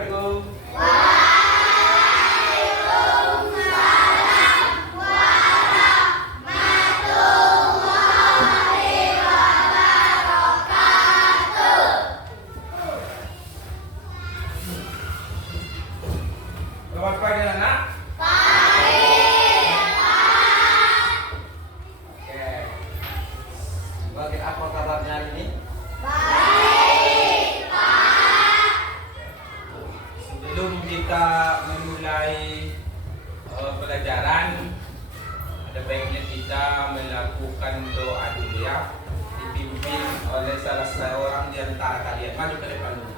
Assalamualaikum. Selamat pagi anak. Oke. Sebagai apa kabarnya hari ini? Sebelum kita memulai pelajaran, ada baiknya kita melakukan doa dulu ya, dipimpin oleh salah seorang di antara kalian. Maju ke depan dulu.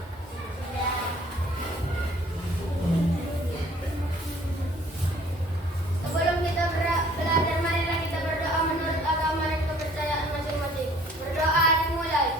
Sebelum kita belajar, marilah kita berdoa menurut agama dan kepercayaan masing-masing. Berdoa dimulai.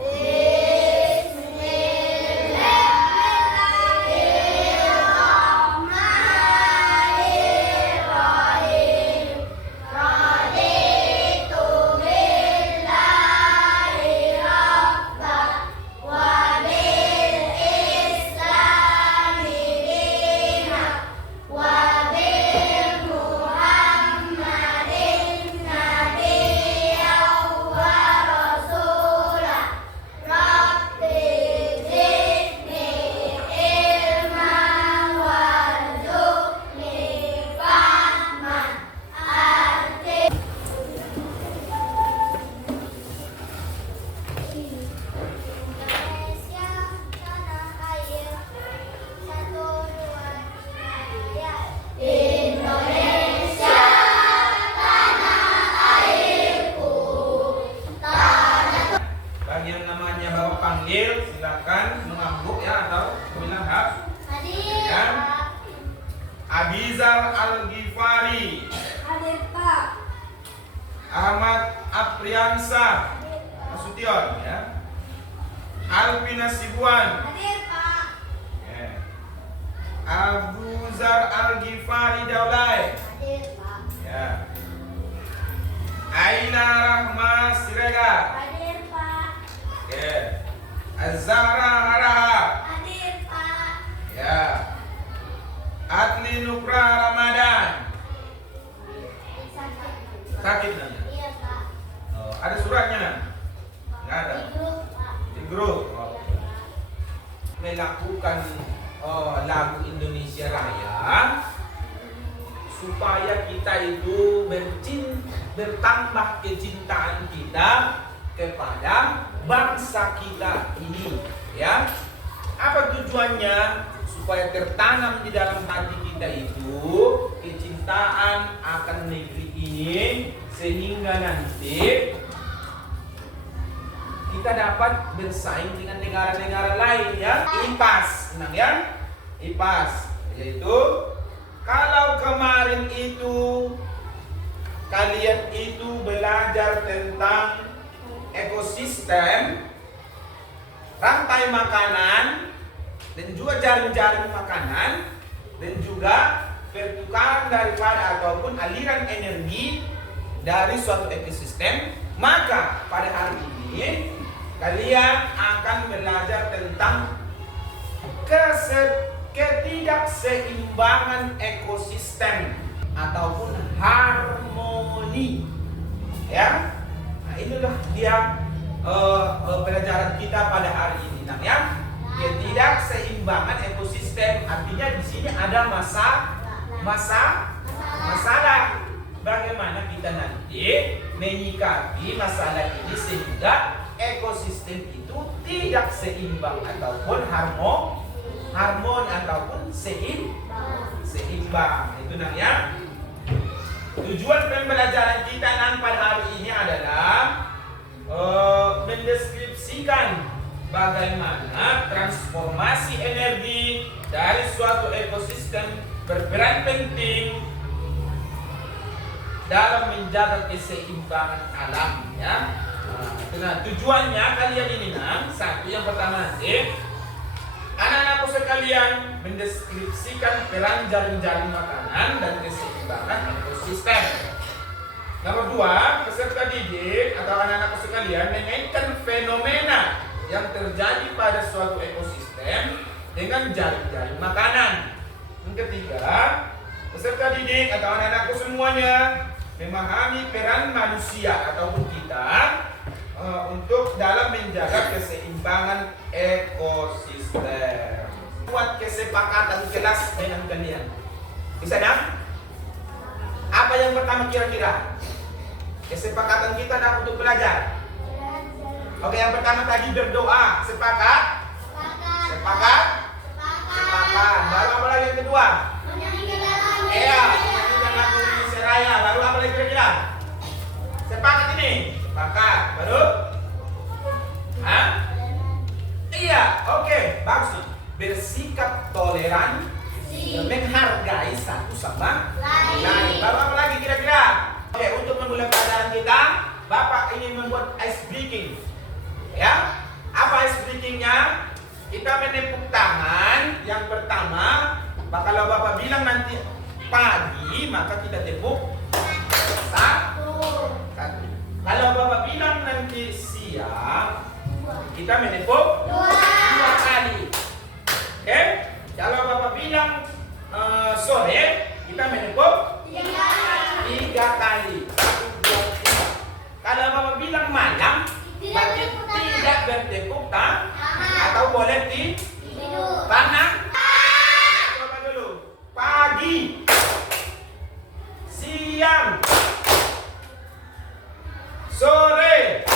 Bismillahirrahmanirrahim. Raditu billahi rabban wa bil islami dinan wa bil Muhammadin nabiyyan wa rasulah. Rabbi zidni ilman warzuqni fahman. Indonesia tanah air, 1, 2, 3 ya. Indonesia tanah airku, tanah. Bagi yang namanya Bapak panggil, silakan mengangguk ya atau bilang hak. Hadir, Ya. Pak. Abizar Al-Ghifari, Hadir, Pak. Ahmad Apriansa Nasution ya. Alvina Sibuan, Hadir, Pak. ya. Abu Zar Al-Ghifari Daulay, Hadir, Pak. ya. Aina Rahma Siregar, Hadir, Pak. ya. Azhara Harahap, Hadir, Pak. ya. Adli Nukra Ramadan, Sakit. sakit nanya. Iya, Pak. Oh, ada suratnya kan? Nggak ada. Di grup, Pak. Di grup. Oh. Melakukan lagu Indonesia Raya supaya kita itu bertambah kecintaan kita kepada bangsa kita ini, ya. Apa tujuannya? Supaya tertanam di dalam hati kita itu kecintaan akan negeri ini, sehingga nanti kita dapat bersaing dengan negara-negara lain ya. IPAS, senang ya? IPAS, yaitu kalau kemarin itu kalian itu belajar tentang ekosistem, rantai makanan, dan juga jaring-jaring makanan, dan juga pertukaran daripada ataupun aliran energi dari suatu ekosistem, maka pada hari ini kalian akan belajar tentang ketidakseimbangan ekosistem ataupun harmoni, ya. Nah, inilah dia pelajaran kita pada hari ini, nah, ya. Ketidakseimbangan ekosistem artinya di sini ada masalah. Bagaimana kita nanti menyikapi masalah ini sehingga ekosistem itu tidak seimbang ataupun harmoni ataupun seimbang. Itu namanya. Tujuan pembelajaran kita pada hari ini adalah mendeskripsikan bagaimana transformasi energi dari suatu ekosistem berperan penting dalam menjaga keseimbangan alam, ya. Nah, tujuannya kalian ini, satu, yang pertama nanti anak-anakku sekalian mendeskripsikan peran jaring-jaring makanan dan keseimbangan ekosistem. Nomor dua, peserta didik atau anak-anakku sekalian mengaitkan fenomena yang terjadi pada suatu ekosistem dengan jaring-jaring makanan. Yang ketiga, peserta didik atau anak-anakku semuanya memahami peran manusia ataupun kita untuk dalam menjaga keseimbangan ekosistem. Buat kesepakatan kelas dengan kalian. Bisa dah? Apa yang pertama kira-kira? Kesepakatan kita dah untuk belajar. Oke, yang pertama tadi berdoa. Sepakat? Sepakat? Sepakat. Baru apa lagi yang kedua? Iya, menyanyikan lagu Indonesia Raya. Baru apa lagi kira-kira? Sepakat ini? Sepakat. Baru? Hah? Iya, oke, bagus nih. Bersikap toleran, menghargai satu sama lain. Baru apa lagi kira-kira? Oke, untuk memulai pelajaran kita, Bapak ingin membuat ice breaking. Ya, apa ice breakingnya? Kita menepuk tangan. Yang pertama, kalau Bapak bilang nanti pagi, maka kita tepuk satu. Kalau Bapak bilang nanti siang, kita menepuk dua kali. Oke? Kalau Bapak bilang sore, kita menepuk tiga kali. Kalau Bapak bilang malam, berarti tidak bertepuk tangan atau boleh di tangan. Coba dulu. Pagi, siang, sore,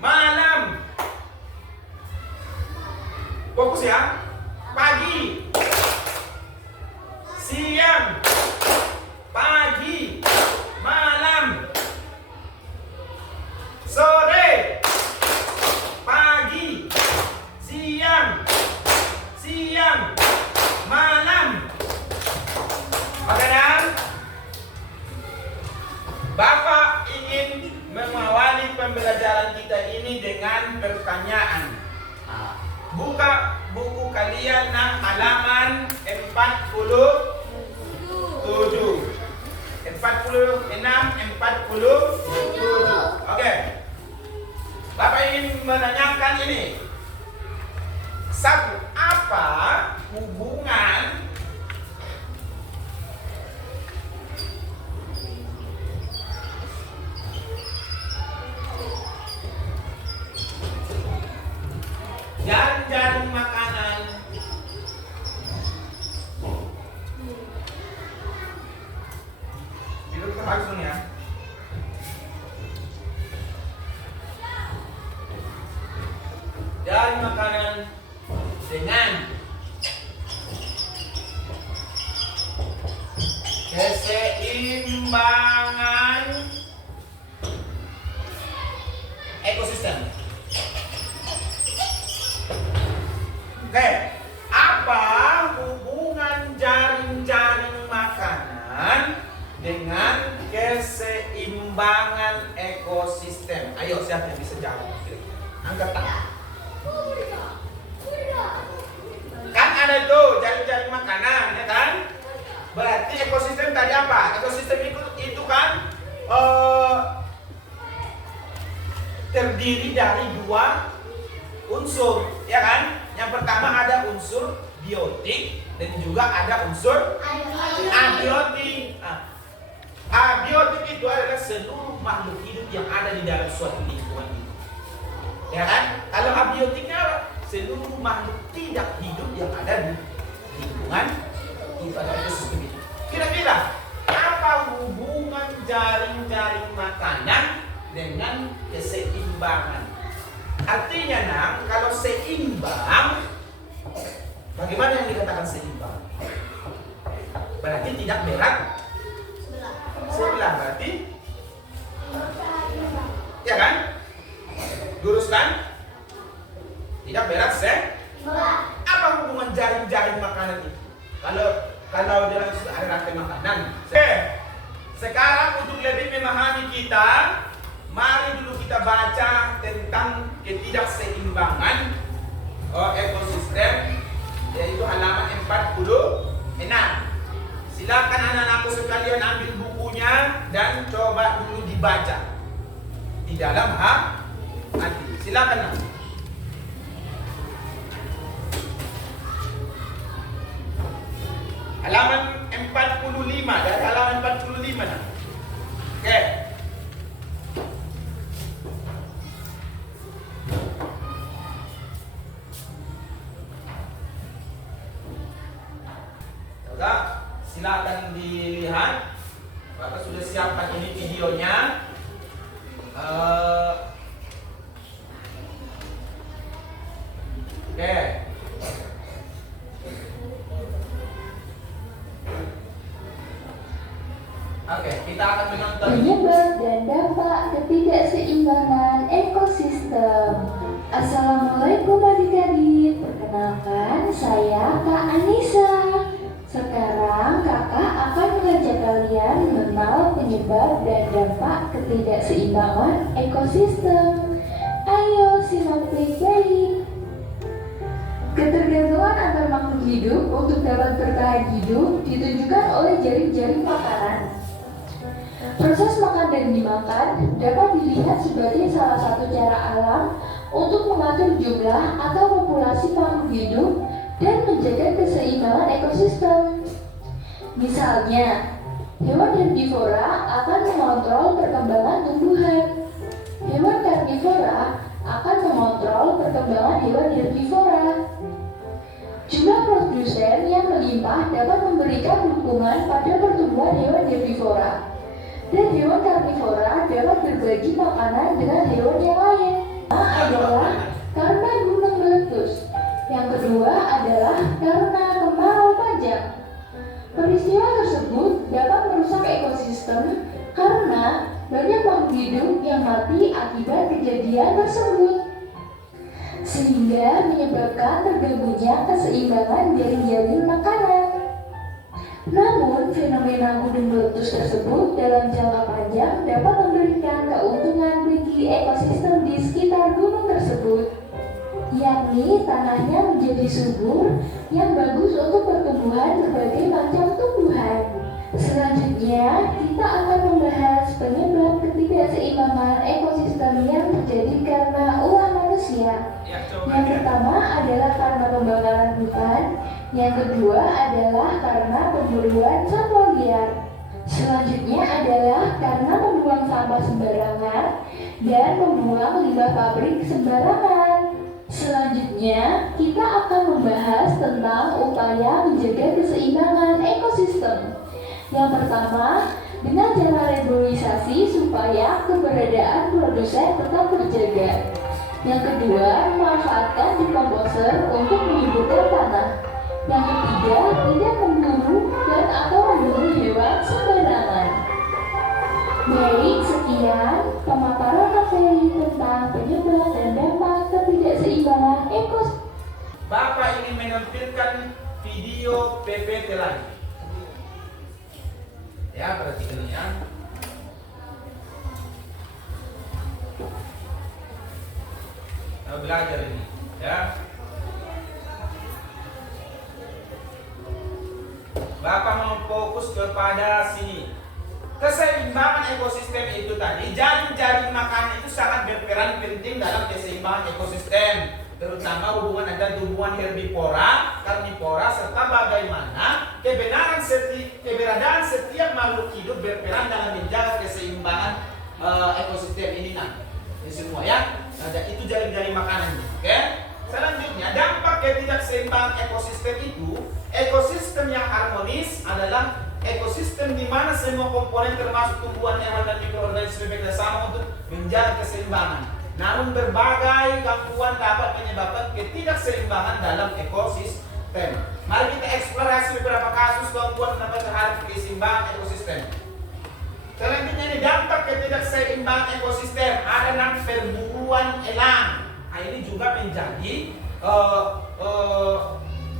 malam. Fokus ya. Pagi, siang, pagi, malam, sore, pagi, siang, malam. Makanan. Bapak ingin mengawali pembelajaran kita ini dengan pertanyaan. Buka buku kalian halaman 47. 47. Oke. Bapak ingin menanyakan ini. Satu, apa hubungan jaring-jaring makanan itu kita langsung ya. Jaring makanan dengan keseimbangan ekosistem. Oke, apa hubungan jaring-jaring makanan dengan keseimbangan ekosistem? Ayo, siapa yang bisa jawab? Angkat tangan. Kan ada tuh jaring-jaring makanan, ya kan? Berarti ekosistem tadi apa? Ekosistem itu kan terdiri dari dua unsur, ya kan? Yang pertama ada unsur biotik dan juga ada unsur abiotik. Abiotik itu adalah seluruh makhluk hidup yang ada di dalam suatu lingkungan itu. Ya kan? Kalau abiotiknya seluruh makhluk tidak hidup yang ada di lingkungan itu adalah ekosistem itu. Kira-kira apa hubungan jaring-jaring makanan dengan keseimbangan? Artinya kalau seimbang, bagaimana yang dikatakan seimbang? Berarti tidak berat sebelah, berarti ya kan? Luruskan? Tidak berat sebelah. Apa hubungan jaring-jaring makanan itu? Kalau dalam ada rantai makanan. Sekarang untuk lebih memahami kita, mari dulu kita baca tentang ketidakseimbangan ekosistem, yaitu halaman 46. Silakan anak-anakku sekalian ambil bukunya dan coba dulu dibaca di dalam hati. Silakan. halaman 45, dari halaman 45 nah. Oke. Coba silakan dilihat. Bapak sudah siapkan ini videonya. Oke. Oke, kita akan menonton. Penyebab dan dampak ketidakseimbangan ekosistem. Assalamualaikum adik-adik. Perkenalkan, saya Kak Anissa. Sekarang kakak akan mengajak kalian mengenal penyebab dan dampak ketidakseimbangan ekosistem. Ayo simak baik-baik. Ketergantungan antar makhluk hidup untuk dapat bertahan hidup ditunjukkan oleh jaring-jaring makanan. Proses makan dan dimakan dapat dilihat sebagai salah satu cara alam untuk mengatur jumlah atau populasi makhluk hidup dan menjaga keseimbangan ekosistem. Misalnya, hewan herbivora akan mengontrol perkembangan tumbuhan. Hewan karnivora akan mengontrol perkembangan hewan herbivora. Jumlah produsen yang melimpah dapat memberikan dukungan pada pertumbuhan hewan herbivora. Dan hewan karnivora dapat berbagi makanan dengan hewan yang lain. Adalah karena gunung meletus. Yang kedua adalah karena kemarau panjang. Peristiwa tersebut dapat merusak ekosistem karena banyak makhluk hidup yang mati akibat kejadian tersebut, sehingga menyebabkan terganggunya keseimbangan jaring-jaring makanan. Namun, fenomena gunung meletus tersebut dalam jangka panjang dapat memberikan keuntungan bagi ekosistem di sekitar gunung tersebut, yakni tanahnya menjadi subur yang bagus untuk pertumbuhan berbagai macam tumbuhan. Selanjutnya, kita akan membahas penyebab ketidakseimbangan ekosistem yang terjadi karena ulah manusia. Yang pertama adalah karena pembakaran hutan, yang kedua adalah karena pemburuan satwa liar. Selanjutnya adalah karena membuang sampah sembarangan dan membuang limbah pabrik sembarangan. Selanjutnya, kita akan membahas tentang upaya menjaga keseimbangan ekosistem. Yang pertama, dengan cara reboisasi supaya keberadaan produsen tetap terjaga. Yang kedua, memanfaatkan decomposer untuk menyuburkan tanah. Yang ketiga, tidak memburu dan atau membunuh hewan sembarangan. Baik, sekian pemaparan materi tentang penyebab dan dampak ketidakseimbangan ekosistem. Bapak ingin menampilkan video PPT lagi. Ya, perhatikan ini ya. Nah, belajar ini, ya. Bapak mau fokus kepada sini. Keseimbangan ekosistem itu tadi, jaring-jaring makanan itu sangat berperan penting dalam keseimbangan ekosistem, terutama hubungan ada tumbuhan herbivora, karnivora, serta bagaimana keberadaan setiap makhluk hidup berperan dalam menjaga keseimbangan ekosistem ini ini semua ya. Nah, itu jaring-jaring makanannya. Oke. Selanjutnya, dampak ketidakseimbangan ekosistem itu, ekosistem yang harmonis adalah ekosistem di mana semua komponen termasuk tumbuhan, hewan dan mikroorganisme bekerjasama untuk menjaga keseimbangan. Namun berbagai gangguan dapat menyebabkan ketidakseimbangan dalam ekosistem. Mari kita eksplorasi beberapa kasus gangguan dapat terhadap keseimbangan ekosistem. Selanjutnya ini dampak ketidakseimbangan ekosistem adalah perburuan elang. Nah, ini juga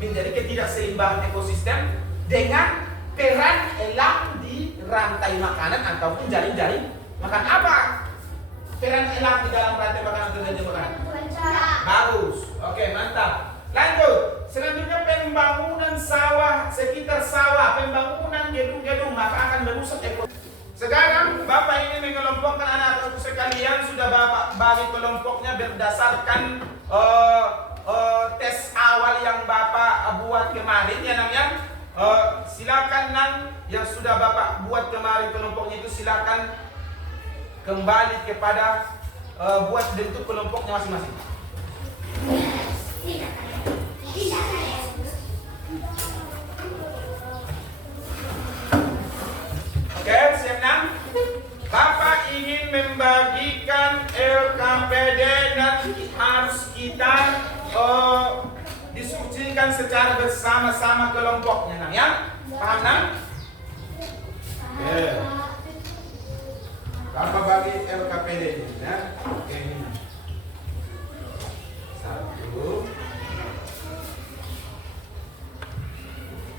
menjadi ketidakseimbangan ekosistem dengan peran elang di rantai makanan ataupun jaring-jaring makan. Apa peran elang di dalam rantai makanan atau jaring makanan? Bagus. Oke, mantap. Lanjut. Selanjutnya pembangunan sawah, sekitar sawah, pembangunan gedung-gedung maka akan merusak ekosistem. Sekarang Bapak ini mengelompokkan anak-anak sekalian, sudah Bapak bagi kelompoknya berdasarkan tes awal yang Bapak buat kemarin ya namanya. Silakan silakan kembali kepada buat bentuk kelompoknya masing-masing. Oke, siap enam. Bapak ingin membagikan LKPD dan harus kita diskusikan secara bersama-sama kelompoknya, Nang ya. Paham, Nang? Oke. Bapak bagi LKPD ini ya. Oke, ini. 1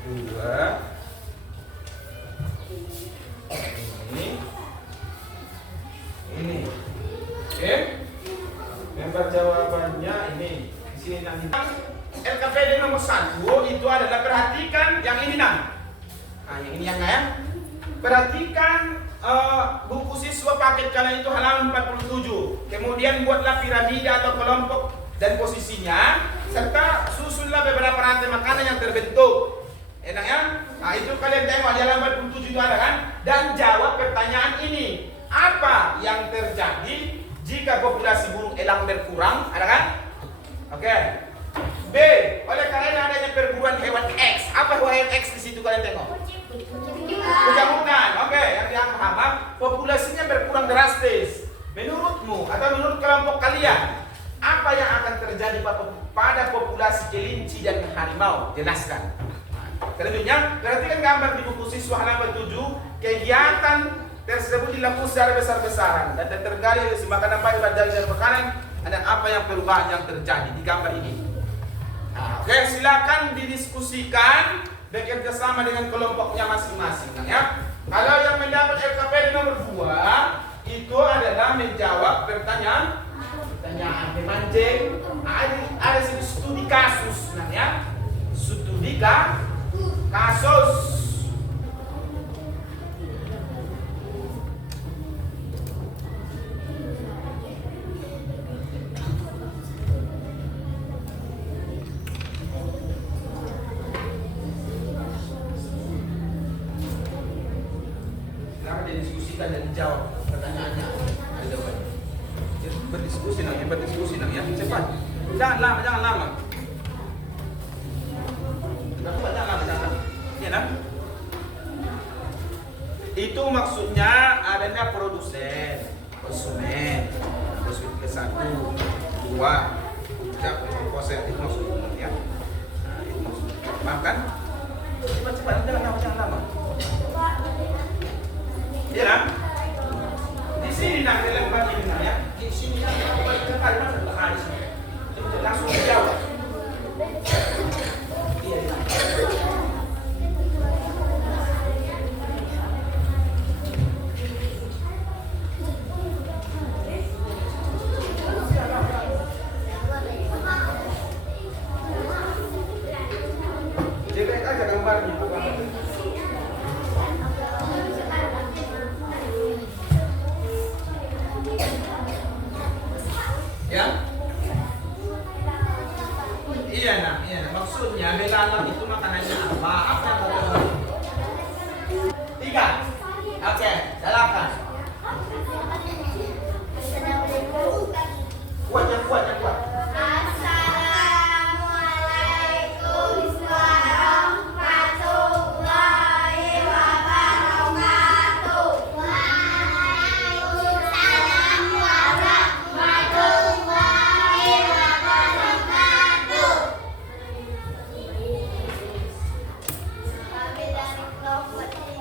2 ini. Oke. Member jawabannya ini. Di sini nanti. LKPD nomor 1 itu adalah perhatikan yang ini, Nang. Nah, yang ini yang ya. Perhatikan buku siswa paket kalian itu halaman 47. Kemudian buatlah piramida atau kelompok dan posisinya, serta susunlah beberapa rantai makanan yang terbentuk. Enak ya? Nah, itu kalian tengok di halaman 47 itu ada kan? Dan jawab pertanyaan ini. Apa yang terjadi jika populasi burung elang berkurang? Ada kan? Oke. B. Oleh karena adanya perburuan hewan X. Apa hewan X di situ kalian tengok? Kucing-kucingan. Oke, yang paham, populasinya berkurang drastis. Menurutmu atau menurut kelompok kalian, apa yang akan terjadi pada populasi kelinci dan harimau? Jelaskan. Selanjutnya, perhatikan gambar di buku siswa halaman 7. Kegiatan tersebut dilakukan secara besar-besaran dan tergali dari makanan pagi dan makanan. Dan apa yang perubahan yang terjadi di gambar ini? Nah, oke, silakan didiskusikan bekerja sama dengan kelompoknya masing-masing, ya. Kalau yang mendapat LKPD nomor 2 itu adalah menjawab pertanyaan memancing. Ada studi kasus, ya. Studi kasus. Diskusikan dan dijawab pertanyaannya. Ada berdiskusi nang ya, cepat. Jangan lama. Jangan lama. Ya, Nang? Itu maksudnya adanya produsen, konsumen, ke 1, 2, ucap, positif maksudnya ya. Nah, itu maksudnya. Paham kan? Cepat, jangan lama. Ya, Nang? Di sini Nang, dalam bagi ini ya. Di sini ya, cepat langsung dijawab. Iya, Nang. Jelek aja gambarnya itu kan. Ya? Iya, Nak. Maksudnya belalang itu makanannya apa? Apa yang kau tahu? 3. Oke, silakan. Kuat. Assalamualaikum warahmatullahi wabarakatuh. Waalaikumsalam warahmatullahi wabarakatuh. Kami dari kelompok 3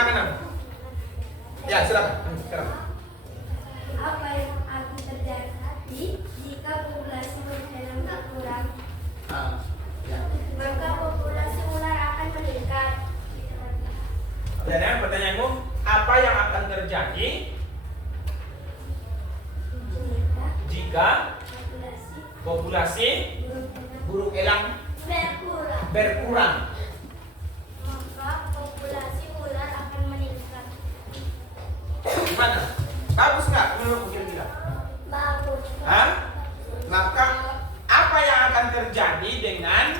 silakan Nam. Ya, silakan. Silakan. Apa yang akan terjadi jika populasi ular berkurang? Ya. Maka populasi ular akan meningkat. Dan pertanyaanmu, apa yang akan terjadi jika populasi burung elang berkurang? Maka populasi ular akan meningkat. Gimana? Bagus nggak menurut kira-kira? Bagus. Hah? Maka apa yang akan terjadi dengan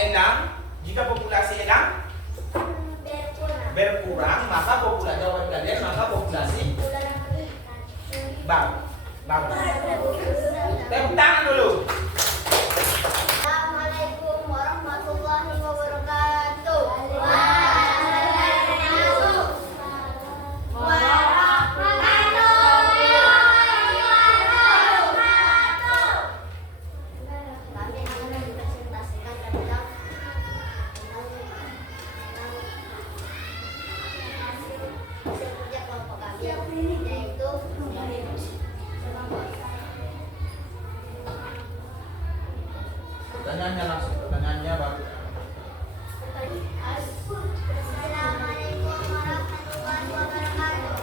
elang jika populasi elang berkurang? Maka populasi jawaban kalian, maka populasi Ular akan meningkat. bagus. Tepuk tangan dulu. Assalamualaikum warahmatullahi wabarakatuh. Waalaikumsalam warahmatullahi wabarakatuh. Kami akan mempresentasikan tentang hasil kerja kelompok kami, yaitu Pertanyaannya langsung, pertanyaannya bagus. Assalamualaikum warahmatullahi wabarakatuh.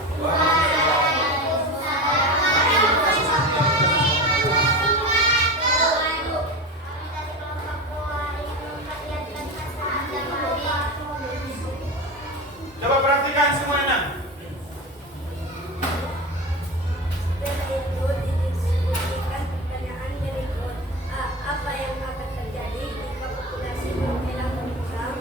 Coba perhatikan semuanya. Apa yang akan terjadi jika populasi burung elang berkurang?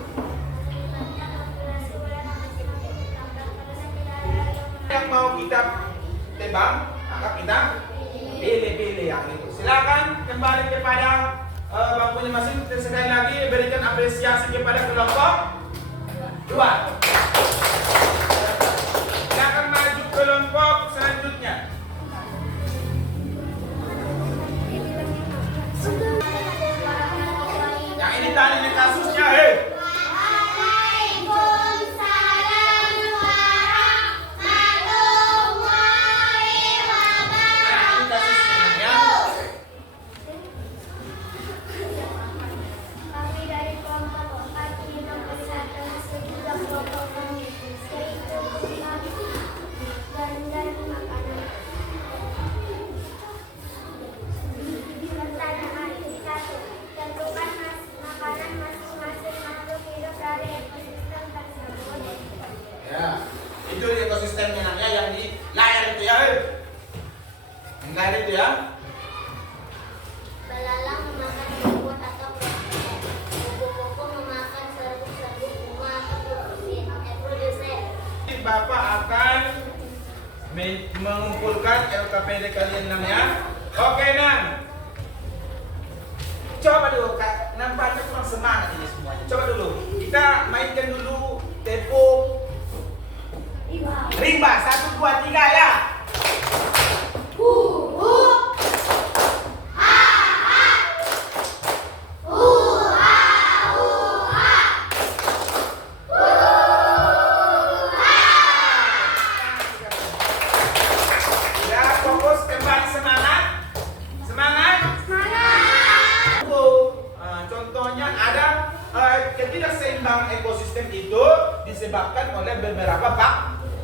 Yang mau kita tebang, maka kita pilih-pilih yang itu. Silakan kembali kepada bangkunya masing. Sekali lagi berikan apresiasi kepada kelompok 2. Silakan maju kelompok selanjutnya. Yang ini tadi ini kasusnya, Waalaikumsalam warahmatullahi Ini kasusnya ya. Kami dari kelompok 4 ingin memperlihatkan hasil kerja kelompok kami, yaitu dan makanan. Pertanyaan 1. Tentukan makanan masing-masing makhluk hidup dari ekosistem tersebut. Ya, itu ekosistemnya namanya yang di layar itu ya. Yang layar itu ya. Belalang memakan rumput atau protein. Kupu-kupu memakan serbuk-serbuk bunga atau produsen. Bapak akan mengumpulkan LKPD kalian namanya. Oke, Nam. Coba dulu, Kak. Nampaknya kurang semangat ini semuanya. Coba dulu. Kita mainkan dulu tepuk rimba. 1, 2, 3 ya. Ya, fokus kembali semangat. Semangat. Contohnya ada ketidakseimbangan ekosistem itu disebabkan oleh beberapa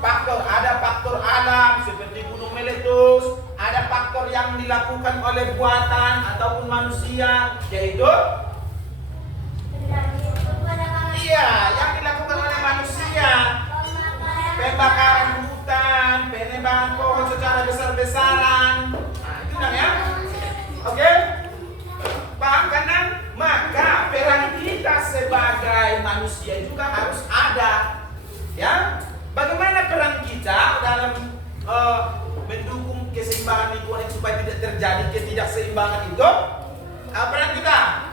faktor. Ada faktor alam seperti gunung meletus, ada faktor yang dilakukan oleh buatan ataupun manusia, yaitu yang dilakukan oleh manusia. Pembakaran hutan, penebangan pohon secara besar-besaran. Nah, itu namanya. Oke? Paham kan? Maka peran kita sebagai manusia juga harus ada. Ya? Bagaimana peran kita dalam mendukung keseimbangan lingkungan supaya tidak terjadi ketidakseimbangan itu? Peran kita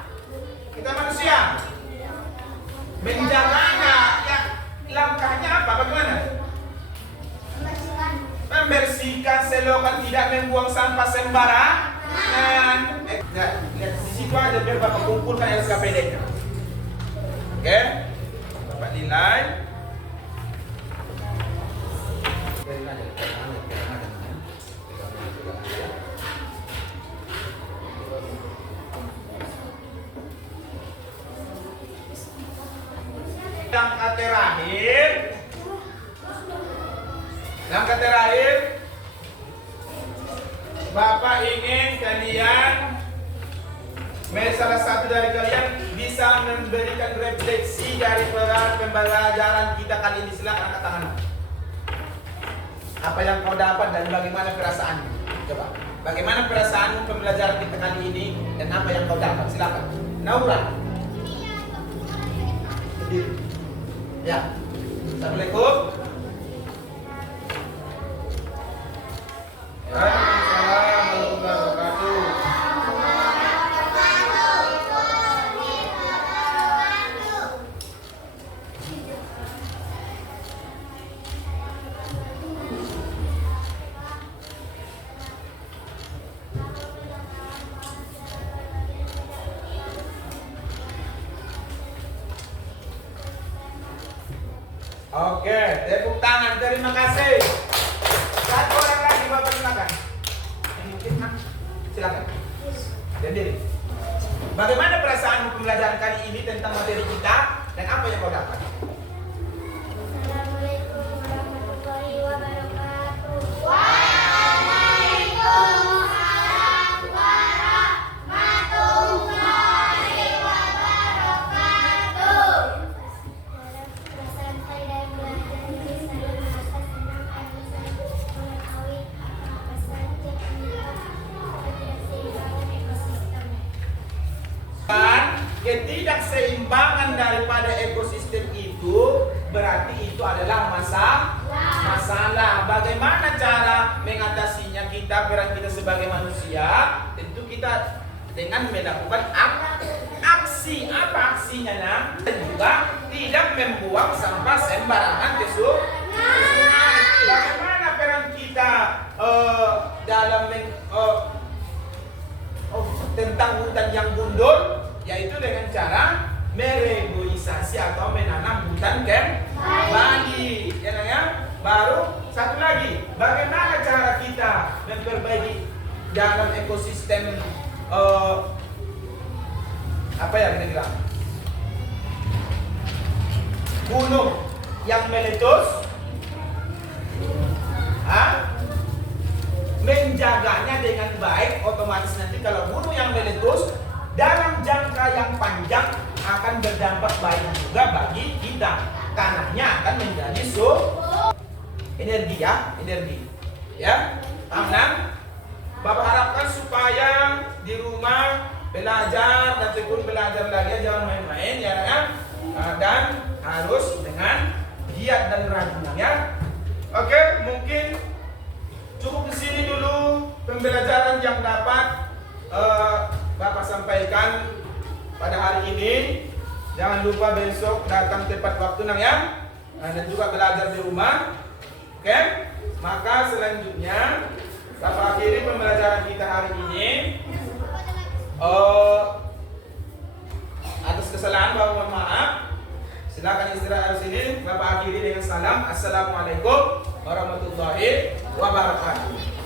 manusia menjaganya. Ya, langkahnya apa? Bagaimana? Membersihkan selokan, tidak membuang sampah sembarangan. Lihat di situ aja biar Bapak kumpulkan LKPD-nya. Oke? Bapak langkah terakhir, Bapak ingin kalian, salah satu dari kalian bisa memberikan refleksi dari pembelajaran kita kali ini. Silakan angkat tangan. Apa yang kau dapat dan bagaimana perasaanmu? Coba. Bagaimana perasaanmu pembelajaran kita kali ini dan apa yang kau dapat? Silakan. Naura. Ya. Assalamualaikum. Waalaikumsalam warahmatullahi Oke, tepuk tangan, terima kasih. Satu orang lagi, Bapak silakan. Silakan. Jadi, bagaimana perasaan pembelajaran kali ini tentang materi kita dan apa yang kau dapat? Assalamualaikum warahmatullahi wabarakatuh. Waalaikumsalam warahmatullahi wabarakatuh. Perasaan saya dari belajar ini saya merasa senang karena saya mengetahui apa saja penyebab ketidakseimbangan ekosistem. Ketidakseimbangan daripada ekosistem itu berarti itu adalah masalah. Bagaimana cara mengatasinya kita, peran kita sebagai manusia? Tentu kita dengan melakukan aksi. Apa aksinya? Dan juga tidak membuang sampah sembarangan ke sungai. Bagaimana peran kita dalam tentang hutan yang gundul, yaitu dengan cara mereboisasi atau menanam hutan kembali, ya. Baru satu lagi, bagaimana cara kita memperbaiki dalam ekosistem apa ya kita bilang, gunung yang meletus, menjaganya dengan baik. Otomatis nanti kalau gunung yang meletus dalam jangka yang panjang akan berdampak baik juga bagi kita. Tanahnya akan menjadi energi. Ya, aman. Bapak harapkan supaya di rumah belajar dan sebelum belajar lagi jangan main-main, ya kan? Dan harus dengan giat dan rajin, ya. Oke, mungkin cukup di sini dulu pembelajaran yang dapat Bapak sampaikan pada hari ini. Jangan lupa besok datang tepat waktu, ya, dan juga belajar di rumah. Oke, maka selanjutnya Bapak akhiri pembelajaran kita hari ini. Atas kesalahan Bapak mohon maaf. Silakan istirahat di sini. Bapak akhiri dengan salam. Assalamualaikum warahmatullahi wabarakatuh.